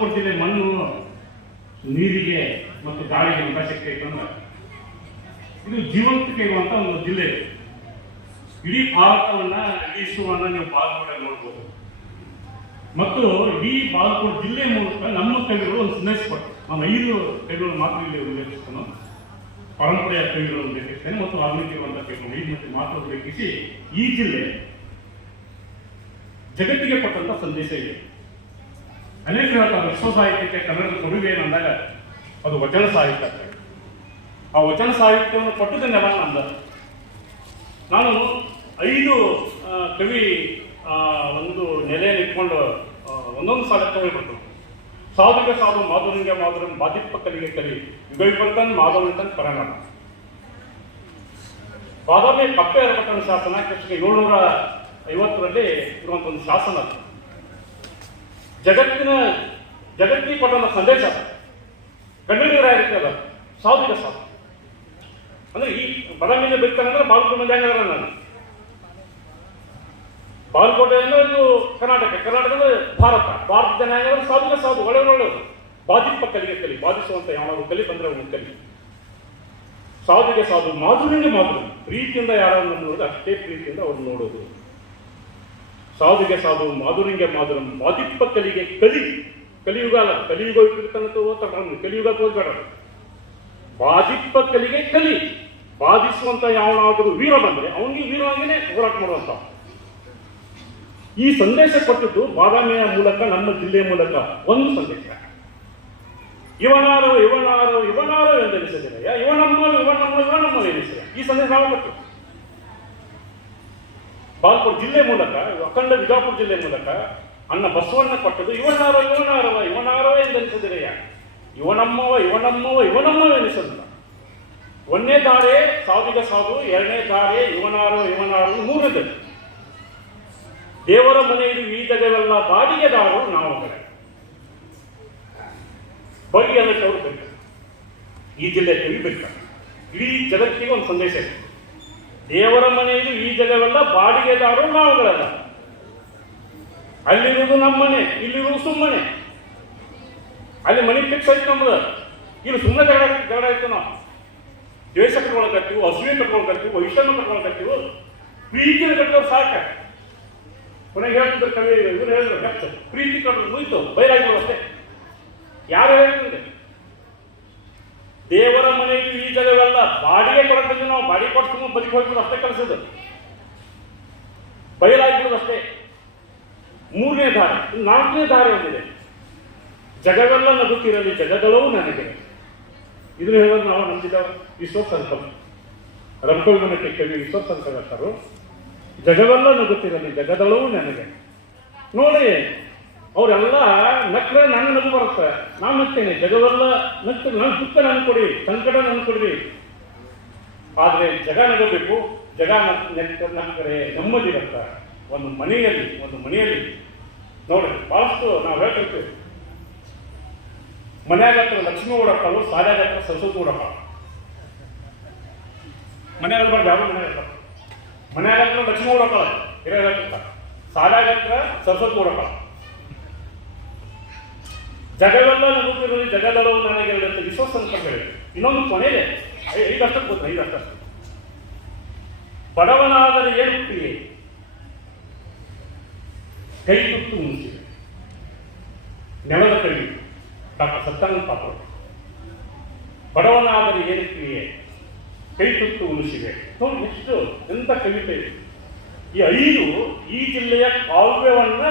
ಬಾಗಲಕೋಟೆ ಜಿಲ್ಲೆ ಮಣ್ಣು ನೀರಿಗೆ ಮತ್ತು ಗಾಳಿಗೆ ಅಂತ ಶಕ್ತಿ ಐತಂದ್ರೆ ಇದು ಜೀವಂತಿಕೆ ಇರುವಂತ ಒಂದು ಜಿಲ್ಲೆ. ಇಡೀ ಭಾರತವನ್ನ ವಿಶ್ವವನ್ನ ನೀವು ಬಾಗಲಕೋಟೆ ನೋಡ್ಬೋದು. ಮತ್ತು ಇಡೀ ಬಾಗಲಕೋಟೆ ಜಿಲ್ಲೆ ಮೂಲಕ ನಮ್ಮ ಕವಿಗಳು ಒಂದು ಸಂದೇಶ ಕೊಟ್ಟರು. ನಾನು 5 ಕವಿಗಳು ಮಾತ್ರ ಇಲ್ಲಿ ಉಲ್ಲೇಖಿಸ್ತಾನು. ಪರಂಪರೆಯ ಕವಿಗಳು ಉಲ್ಲೇಖಿಸ್ತೇನೆ ಮತ್ತು ಆಧುನಿಕ ಇರುವಂತಹ ಕವಿಗಳು 5 ಮಂದಿ ಮಾತ್ರ ಉಲ್ಲೇಖಿಸಿ ಈ ಜಿಲ್ಲೆ ಜಗತ್ತಿಗೆ ಕೊಟ್ಟಂತ ಸಂದೇಶ ಇದೆ. ಅನೇಕ ಹೇಳ್ತಾರೆ ವಿಶ್ವ ಸಾಹಿತ್ಯಕ್ಕೆ ಕನ್ನಡದ ಕೊಡುಗೆ ಏನಂದಾಗ ಅದು ವಚನ ಸಾಹಿತ್ಯ. ಆ ವಚನ ಸಾಹಿತ್ಯವನ್ನು ಕೊಟ್ಟದನ್ನೆಲ್ಲ ನಂದ. ನಾನು 5 ಕವಿ ಒಂದು ನೆಲೆಯನ್ನು ಇಟ್ಕೊಂಡು ಒಂದೊಂದು ಸಾಲಕ್ಕೆ ಹೇಳ್ಬಿಟ್ಟು ಸಾಧುಗೆ ಸಾಧು ಮಾಧುರಂಗ ಮಾಧುರಂ ಬಾಧಿಪ್ಪ ಕಲಿಗೆ ಕಲಿ ಯುಗೈಪರ್ತನ್ ಮಾಧವನಿತನ್ ಪರನಾಡ. ಬಾದಾಮಿ ಕಪ್ಪೆ ಅರಪಟ್ಟಣ ಶಾಸನ ಕೃಷ್ಣ 750ರಲ್ಲಿ ಇರುವಂತ ಒಂದು ಶಾಸನ. ಅದು ಜಗತ್ತಿಗೆ ಕೊಟ್ಟಂತ ಸಂದೇಶ. ಗಂಡನೀರಾಗಿರ್ತದ ಸಾಧುಗೆ ಸಾಧು ಅಂದ್ರೆ ಈ ಬಾದಾಮಿಯಿಂದ ಬಿಡ್ತಾನಂದ್ರೆ ಬಾಗಲಕೋಟೆ ಮಂದಿ ಹಂಗಾರ ನಾನು ಬಾಗಲಕೋಟೆ ಅಂದ್ರೆ ಇದು ಕರ್ನಾಟಕದ ಭಾರತ ಜನ ಹೆಂಗಂದ್ರೆ ಸಾಧುಗೆ ಸಾಧು ಒಳ್ಳೆಯವರು ಬಾಧಿಪ್ಪ ಕಲಿಗೆ ಕಲಿ ಬಾಧಿಸುವಂತ ಯಾವಾದ್ರು ಕಲಿ ಬಂದ್ರೆ ಅವನು ಕಲಿ. ಸಾಧುಗೆ ಸಾಧು ಮಾಧುರಿಗೆ ಮಾಧುರಿ ಪ್ರೀತಿಯಿಂದ ಯಾರನ್ನು ನೋಡೋದು ಅಷ್ಟೇ ಪ್ರೀತಿಯಿಂದ ಅವ್ರು ನೋಡೋದು. ಸಾಧುಗೆ ಸಾಧು ಮಾಧುರಿಂಗೆ ಮಾಧುರಂ ಬಾಧಿಪ್ಪ ಕಲಿಗೆ ಕಲಿ. ಕಲಿಯುಗ ಅಲ್ಲ, ಕಲಿಯುಗ ಇಟ್ಟಿರ್ತಕ್ಕಂಥ ಓದ್ತಾರೆ, ಕಲಿಯುಗಕ್ಕೆ ಹೋಗ್ಬೇಡ. ಬಾಧಿಪ್ಪ ಕಲಿಗೆ ಕಲಿ. ಬಾಧಿಸುವಂತ ಯಾವನಾದರೂ ವೀರ ಬಂದ್ರೆ ಅವನಿಗೆ ವೀರವಾಗಿನೇ ಹೋರಾಟ ಮಾಡುವಂತ ಈ ಸಂದೇಶ ಕೊಟ್ಟಿದ್ದು ಬಾದಾಮಿಯ ಮೂಲಕ, ನಮ್ಮ ಜಿಲ್ಲೆಯ ಮೂಲಕ ಒಂದು ಸಂದೇಶ. ಇವನಾರೋ ಎಂದೆನಿಸಿದರೆ ಇವನಮ್ಮ ಎನಿಸಿದೆ. ಈ ಸಂದೇಶ ನಾವು ಕೊಟ್ಟು ಬಾಗಲಕೋಟೆ ಜಿಲ್ಲೆ ಮೂಲಕ, ಅಖಂಡ ವಿಜಾಪುರ ಜಿಲ್ಲೆ ಮೂಲಕ ಅಣ್ಣ ಬಸವಣ್ಣ ಕೊಟ್ಟದ್ದು ಇವನಾರವ ಎಂದೆನಿಸಿದೆಯ ಇವನಮ್ಮವ ಎನಿಸಲ್ಲ. 1ನೇ ದಾರೆ ಸಾಧುಗೆ ಸಾಧು, 2ನೇ ದಾರೆ ಇವನಾರೋ 3ನೇದು ದೇವರ ಮನೆ ಇದು ಈ ಜಗವೆಲ್ಲ ಬಾಡಿಗೆ ದಾರು ನಾವು ಬಗೆ ಅನ್ನೋರು ಬೇಕು. ಈ ಜಿಲ್ಲೆ ಕವಿ ಬೇಕು. ಇಡೀ ಜಗತ್ತಿಗೆ ಒಂದು ಸಂದೇಶ ಇದೆ. ದೇವರ ಮನೆ ಇದು ಈ ಜಗವೆಲ್ಲ ಬಾಡಿಗೆದಾರು ನಾವುಗಳಲ್ಲ. ಅಲ್ಲಿರುವುದು ನಮ್ಮನೆ, ಇಲ್ಲಿರುವುದು ಸುಮ್ಮನೆ. ಅಲ್ಲಿ ಮನೆ ಫಿಕ್ಸ್ ಆಯ್ತು ನಮ್ದು. ಇಲ್ಲಿ ಸುಮ್ಮನೆ ಜಗಳ ಆಯ್ತು. ನಾವು ದ್ವೇಷ ಕಟ್ಕೊಳಕತ್ತೀವಿ, ಅಸೂಯೆ ಕಟ್ಕೊಳಕತ್ತೀವಿ, ವೈಷಮ್ಯ ಕಟ್ಕೊಳಕತ್ತೀವಿ. ಪ್ರೀತಿನ ಕಟ್ಟೋರು ಸಾಕ. ಕೊನೆಗೆ ಹೇಳ್ತಿದ್ರು ಕವಿ, ಇವರು ಹೇಳಿದ್ರು ಹೆಚ್ಚು ಪ್ರೀತಿ ಕಟ್ಟೋದು ಮುಗಿತು ಬಯಲಾಗಿ ಅಷ್ಟೇ. ಯಾರು ಹೇಳ್ತಿದ್ರೆ ದೇವರ ಮನೆಗೆ ಈ ಜಗವೆಲ್ಲ ಬಾಡಿಗೆ ಕೊಡಕ್ಕೆ ನಾವು ಬಾಡಿಗೆ ಕೊಟ್ಟು ಬದುಕಿ ಹೋಗ್ಬಿಡು ಅಷ್ಟೇ ಕೆಲಸದ ಬಯಲಾಗ್ಬಿಡುದು ಅಷ್ಟೇ. 3ನೇ ದಾರಿ. 4ನೇ ದಾರಿ ಒಂದಿದೆ. ಜಗವೆಲ್ಲ ನಗುತ್ತಿರಲಿ ಜಗದಳವು ನನಗೆ. ಇದನ್ನು ಹೇಳೋದು ನಾವು ನಂಬಿದವರು ವಿಶ್ವಸಂಕಲ್ಪ ರಂಕೋಲ್ಮನಕ್ಕೆ ಕವಿ ವಿಶ್ವಸಂಕ ಹೇಳ್ತಾರು. ಜಗವೆಲ್ಲ ನಗುತ್ತಿರಲಿ ಜಗದಳವು ನನಗೆ. ನೋಡಿ ಅವರೆಲ್ಲ ನಕ್ರೆ ನನ್ನ ನಗು ಬರುತ್ತೆ, ನಾನು ನಗ್ತೇನೆ. ಜಗವೆಲ್ಲ ನಗ್ತ ನನ್ನ ದುಃಖ ನನ್ ಕೊಡಿ, ಸಂಕಟ ನನ್ ಕೊಡ್ರಿ. ಆದ್ರೆ ಜಗ ನಗಬೇಕು. ಜಗ ನಕ್ಕರೆ ನೆಮ್ಮದಿರತ್ತ. ಒಂದು ಮನೆಯಲ್ಲಿ ನೋಡ್ರಿ ಬಹಳಷ್ಟು ನಾವು ಹೇಳ್ತಿರ್ತೀವಿ. ಮನ್ಯಾಗ ಹತ್ರ ಲಕ್ಷ್ಮಿ ಓಡಕ್ಕಾಳು, ಸಾಲ್ಯಾಗ ಹತ್ರ ಸರಸ್ವತಿ ಓಡಕ್ಕಾಳು. ಮನ್ಯಾಗ ಬರ್ದು ಯಾವ ಮನ್ಯಾಗ ಹತ್ರ ಲಕ್ಷ್ಮಿ ಓಡಕ್ಕಾಳ, ಸಾಲ್ಯಾಗ ಹತ್ರ ಸರಸ್ವತಿ ಓಡಕ್ಕಾಳ. ಜಗವೆಲ್ಲ ನಗುತ್ತಿರಲಿ ಜಗದಳವು ನನಗೆ ಹೇಳುತ್ತೆ ವಿಶ್ವಸಂಕಲ್ಪ ಹೇಳಿ. ಇನ್ನೊಂದು ಕೊನೆಯೇ 5 ಅಷ್ಟಕ್ಕೆ ಗೊತ್ತು. 5 ಅಷ್ಟಕ್ಕೆ ಬಡವನಾದರೆ ಏನು ಕ್ರಿಯೆ ಕೈ ತುತ್ತು ಉಣಿಸಿದೆ. ನೆಲದ ಕವಿ ಡಾಕ್ಟರ್ ಸತ್ಯಾನಂದ ಪಾತ್ರ. ಬಡವನಾದರೆ ಏನು ಕ್ರಿಯೆ ಕೈ ತುತ್ತು ಉಣಿಸಿದೆ. ನೋಡಿ ಎಷ್ಟು ಎಂತ ಕವಿತೆ. ಈ 5 ಈ ಜಿಲ್ಲೆಯ ಕಾವ್ಯವನ್ನ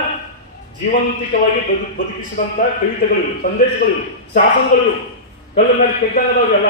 ಜೀವಂತಿಕವಾಗಿ ಬದುಕಿಸಿದಂತ ಕವಿತೆಗಳು, ಸಂದೇಶಗಳು, ಶಾಸನಗಳು, ಕಲ್ಲ ಮೇಲೆ ಕೆತ್ತನದವೆಲ್ಲ